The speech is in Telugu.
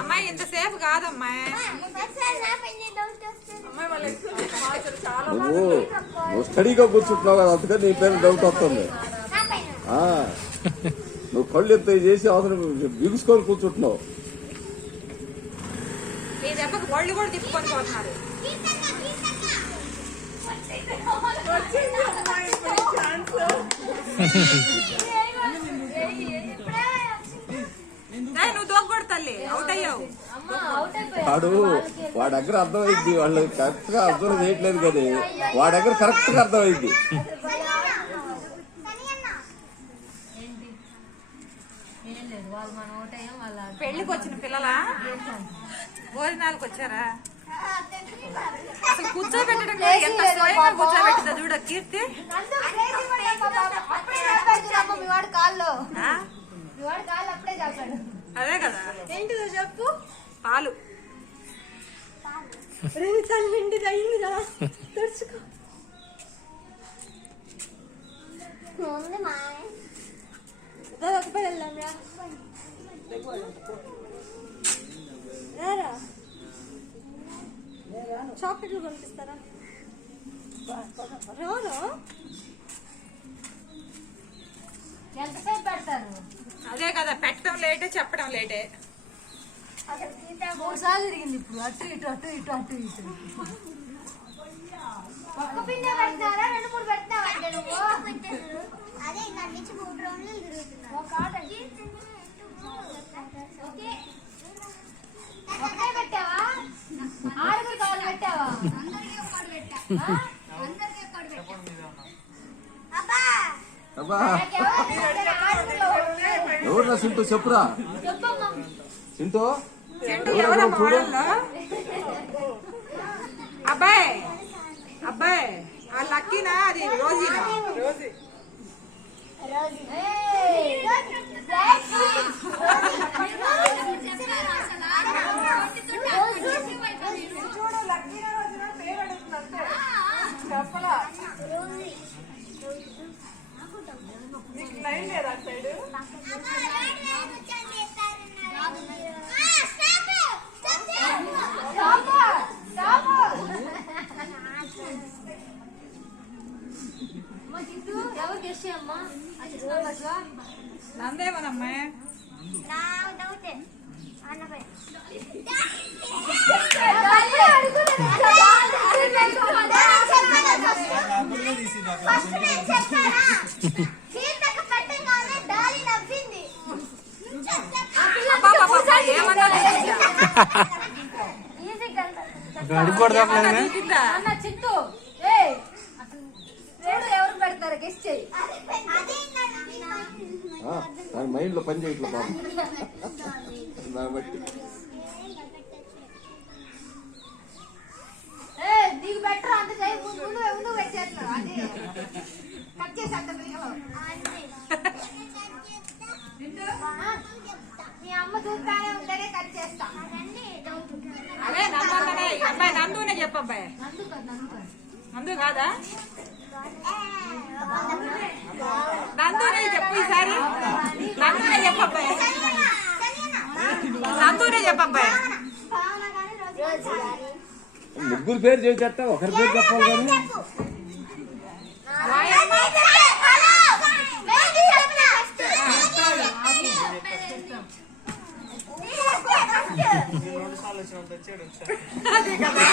అమ్మాయి ఇంతసేపు కాదమ్మాయి. నువ్వు స్టడీగా కూర్చుంటున్నావు కదా, అందుకని నీ పేరు డౌట్ వస్తుంది. నువ్వు కళ్ళు ఎంత చేసి అవసరం బిగుసుకొని కూర్చుంటున్నావు. ఈ దెబ్బకి బళ్ళు కూడా తిప్పుకొని పోతున్నారు. నువ్వు దోగొడు తల్లి, అవుట్ అయ్యావు. వాడి దగ్గర అర్థమైంది, వాళ్ళు కరెక్ట్ గా అర్థం చేయట్లేదు కదా, వాడి దగ్గర కరెక్ట్ గా అర్థమైంది. పెళ్లికి వచ్చిన పిల్లలా, భోజనాలకు వచ్చారా? అసలు కూర్చోబెట్టడం ఎంత స్వయంగా కూర్చోబెట్టిందో చూడ కీర్తి. అదే కదా, ఏంటిదో చెప్పు. పాలు నిండిది అయింది కదా, తెరుచుకో. చాక్లెట్లు కొనిపిస్తారా? ఎంతసేపు పెడతారు? అదే కదా, పెట్టడం లేటే చెప్పడం లేటే. 3 సార్లు తిరిగింది ఇప్పుడు, అటు ఇటు అటు ఇటు అటు ఇటు. ఒక్క పిండి పెడతారా, 2-3 పెడతావా? అదే నుంచి 3 రౌండ్లు తిరుగుతున్నా. ఒక్కటే పెట్టావా? 6 కాలు పెట్టావా? ఎవరు సింటూ చెప్పురా, సింటూ చూడు. అబ్బాయి అబ్బాయి ఆ లక్కీనా, అది రోజీనా? రోజీ నందేమనమ్మాయి. చింటూ ఎవరు పెడతారు? గెస్ట్ చేయి. దాని మైండ్ లో పని చేయట్లే బాబు, దాన్ని బట్టి. నీకు బెటర్ అంత చేయి, ముందు పెట్టేట్లా అదే కట్ చేసి అంత మీ అమ్మ చూస్తానే ఉంటేనే కట్ చేస్తా. అదే నందనే అబ్బాయి, నందునే చెప్పబ్బాయి. నందు కాదా? నందునే చెప్పు ఈసారి, నందునే చెప్పబ్బాయి, నందునే చెప్పబ్బాయి. ముగ్గురు పేరు చేసేట, ఒకరి పేరు చెప్పాలి కానీ. అది కదా.